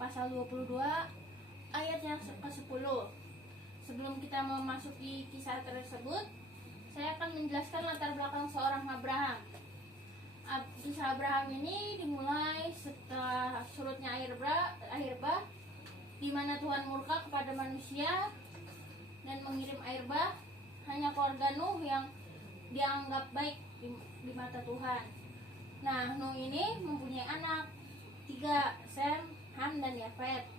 pasal 22 ayat yang ke-10. Sebelum kita memasuki kisah tersebut, saya akan menjelaskan latar belakang seorang Abraham. Kisah Abraham ini dimulai setelah surutnya air bah, di mana Tuhan murka kepada manusia dan mengirim air bah. Hanya keluarga Nuh yang dianggap baik di mata Tuhan. Nah, Nuh ini mempunyai anak 3, Sem, Ham, dan Yafet.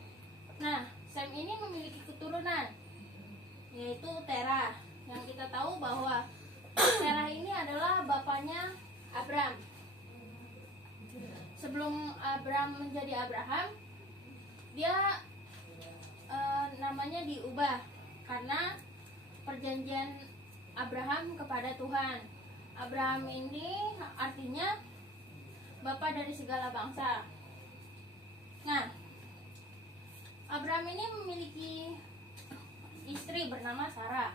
Nah, Sem ini memiliki keturunan, yaitu Terah. Yang kita tahu bahwa Terah ini adalah bapaknya Abram. Sebelum Abram menjadi Abraham, dia namanya diubah karena perjanjian Abraham kepada Tuhan. Abraham ini artinya bapa dari segala bangsa. Nah, Abraham ini memiliki istri bernama Sarah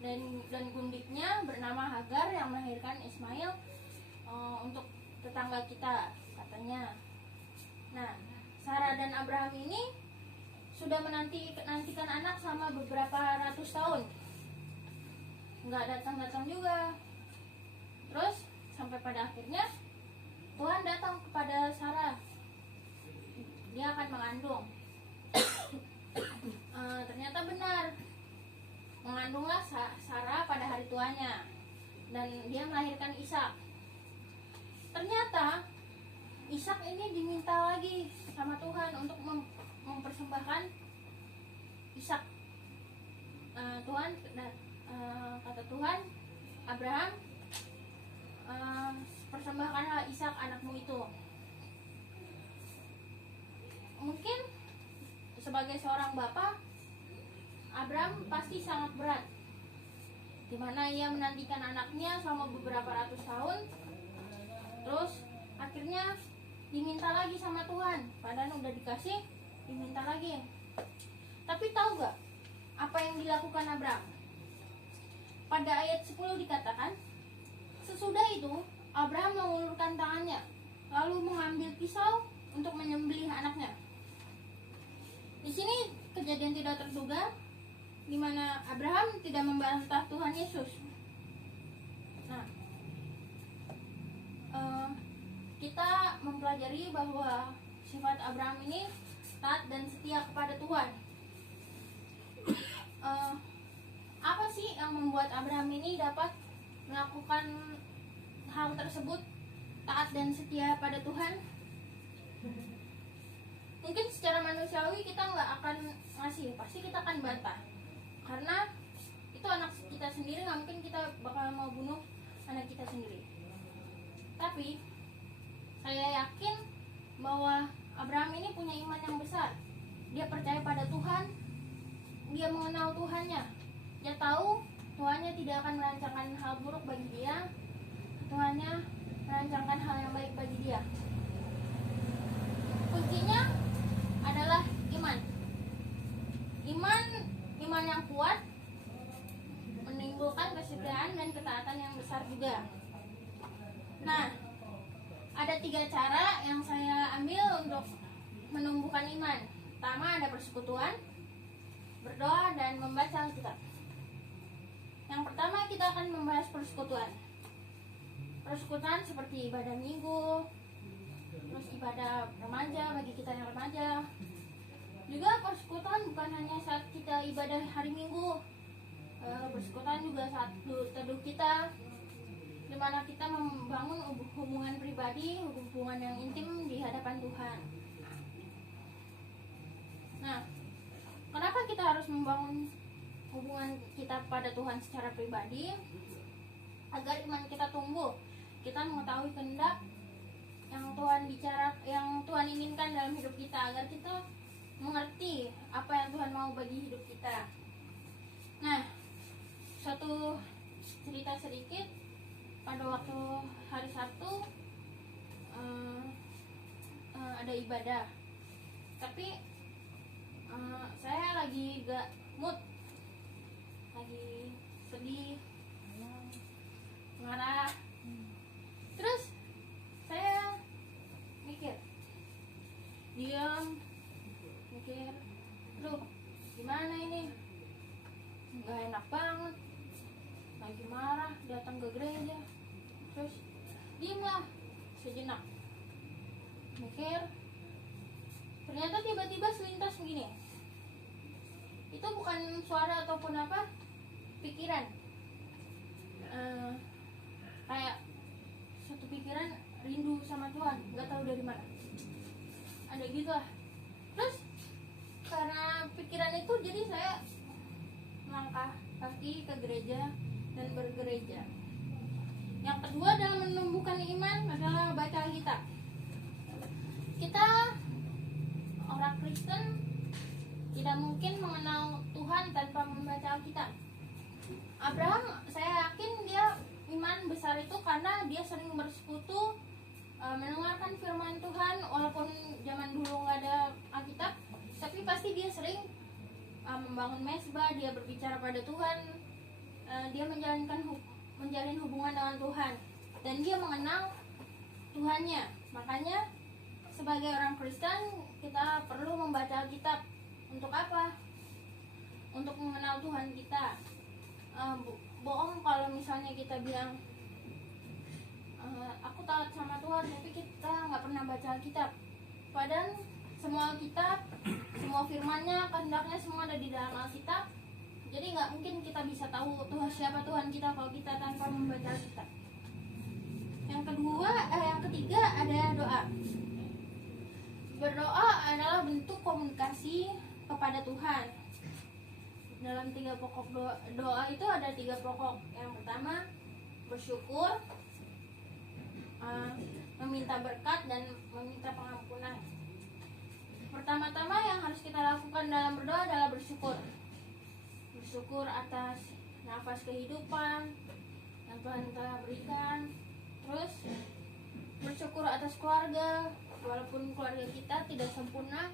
dan gundiknya bernama Hagar yang melahirkan Ismail untuk tetangga kita katanya. Nah, Sarah dan Abraham ini sudah menantikan anak selama beberapa ratus tahun, nggak datang juga. Terus sampai pada akhirnya Tuhan datang kepada Sarah, dia akan mengandung. Ternyata benar, mengandunglah Sarah pada hari tuanya dan dia melahirkan Ishak. Ternyata Ishak ini diminta lagi sama Tuhan untuk mempersembahkan Ishak. Tuhan kata Tuhan, Abraham, persembahkanlah Ishak anakmu itu. Mungkin sebagai seorang bapak, Abraham pasti sangat berat, dimana ia menantikan anaknya selama beberapa ratus tahun. Terus akhirnya diminta lagi sama Tuhan, padahal udah dikasih, diminta lagi. Tapi tahu gak apa yang dilakukan Abraham? Pada ayat 10 dikatakan, sesudah itu Abraham mengulurkan tangannya, lalu mengambil pisau untuk menyembelih anaknya. Di sini kejadian tidak terduga, di mana Abraham tidak membantah Tuhan Yesus. Nah, kita mempelajari bahwa sifat Abraham ini taat dan setia kepada Tuhan. Apa sih yang membuat Abraham ini dapat melakukan hal tersebut, taat dan setia pada Tuhan? Mungkin secara manusiawi kita nggak akan ngasih, pasti kita akan bantah, karena itu anak kita sendiri, nggak mungkin kita bakal mau bunuh anak kita sendiri. Tapi saya yakin bahwa Abraham ini punya iman yang besar. Dia percaya pada Tuhan, dia mengenal Tuhannya, dia tahu Tuhannya tidak akan merancangkan hal buruk bagi dia, Tuhannya merancangkan hal yang baik bagi dia. Kuncinya adalah iman. Iman yang kuat menimbulkan kesetiaan dan ketaatan yang besar juga. Nah, ada 3 cara yang saya ambil untuk menumbuhkan iman. Pertama, ada persekutuan, berdoa, dan membaca Alkitab. Yang pertama, kita akan membahas persekutuan. Persekutuan seperti ibadah minggu, terus ibadah remaja bagi kita yang remaja. Juga persekutuan bukan hanya saat kita ibadah hari Minggu, persekutuan juga saat teduh kita, di mana kita membangun hubungan pribadi, hubungan yang intim di hadapan Tuhan. Nah, kenapa kita harus membangun hubungan kita pada Tuhan secara pribadi? Agar iman kita tumbuh, kita mengetahui kehendak yang Tuhan inginkan dalam hidup kita, agar kita mengerti apa yang Tuhan mau bagi hidup kita. Nah, suatu cerita sedikit, pada waktu hari Sabtu ada ibadah, tapi saya lagi gak mood, lagi sedih, marah. Terus saya mikir, diam, gak enak banget, lagi marah, datang ke gereja, terus diamlah sejenak, mikir, ternyata tiba-tiba selintas begini, itu bukan suara ataupun apa, pikiran, kayak suatu pikiran rindu sama Tuhan, nggak tahu dari mana, ada gitu lah. Terus karena pikiran itu, jadi saya melangkah kaki ke gereja dan bergereja. Yang kedua dalam menumbuhkan iman adalah baca Alkitab. Kita orang Kristen tidak mungkin mengenal Tuhan tanpa membaca Alkitab. Abraham, saya yakin dia iman besar itu karena dia sering bersekutu, mendengarkan firman Tuhan. Walaupun zaman dulu nggak ada Alkitab, tapi pasti dia sering membangun mezbah, dia berbicara pada Tuhan, dia menjalin hubungan dengan Tuhan, dan dia mengenal Tuhannya. Makanya sebagai orang Kristen kita perlu membaca Alkitab. Untuk apa? Untuk mengenal Tuhan kita. Bohong kalau misalnya kita bilang aku taat sama Tuhan, tapi kita nggak pernah baca Alkitab. Padahal semua Alkitab, semua firman-Nya, kehendaknya semua ada di dalam Alkitab. Jadi nggak mungkin kita bisa tahu Tuhan siapa Tuhan kita kalau kita tanpa membaca Alkitab. Yang ketiga ada doa. Berdoa adalah bentuk komunikasi kepada Tuhan. Dalam 3 pokok doa itu ada 3 pokok. Yang pertama bersyukur, meminta berkat, dan meminta pengampunan. Pertama-tama yang harus kita lakukan dalam berdoa adalah bersyukur. Bersyukur atas nafas kehidupan yang Tuhan telah berikan. Terus bersyukur atas keluarga, walaupun keluarga kita tidak sempurna,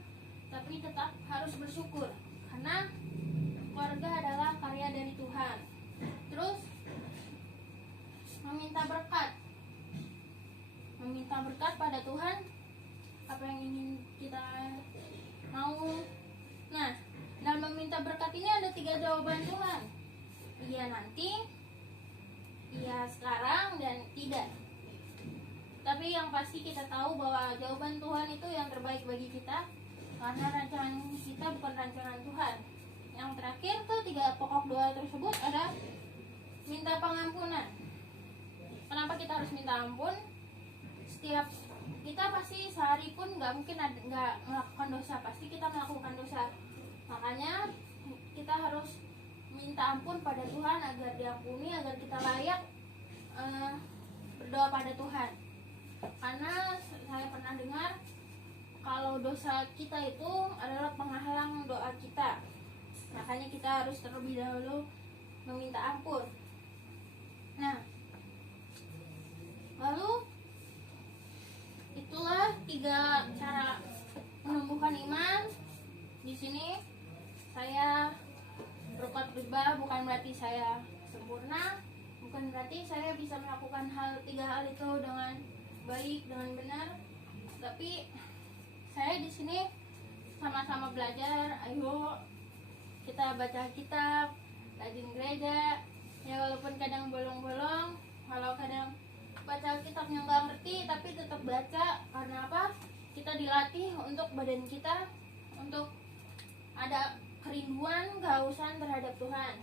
tapi tetap harus bersyukur karena keluarga adalah karya dari Tuhan. Terus meminta berkat pada Tuhan, apa yang ingin kita mau. Nah, dalam meminta berkat ini ada 3 jawaban Tuhan: iya nanti, iya sekarang, dan tidak. Tapi yang pasti kita tahu bahwa jawaban Tuhan itu yang terbaik bagi kita, karena rancangan kita bukan rancangan Tuhan. Yang terakhir tuh 3 pokok doa tersebut ada minta pengampunan. Kenapa kita harus minta ampun? Setiap kita pasti sehari pun nggak mungkin nggak melakukan dosa, pasti kita melakukan dosa. Makanya kita harus minta ampun pada Tuhan agar diampuni, agar kita layak berdoa pada Tuhan. Karena saya pernah dengar kalau dosa kita itu adalah penghalang doa kita. Makanya kita harus terlebih dahulu meminta ampun. Nah, lalu itulah 3 cara menumbuhkan iman. Di sini saya berkhotbah bukan berarti saya sempurna, bukan berarti saya bisa melakukan 3 hal itu dengan baik, dengan benar. Tapi saya di sini sama-sama belajar. Ayo kita baca kitab, rajin gereja. Ya walaupun kadang bolong-bolong, kalau kadang baca kitabnya nggak ngerti, tapi tetap baca. Karena apa? Kita dilatih untuk badan kita untuk ada kerinduan, kehausan terhadap Tuhan.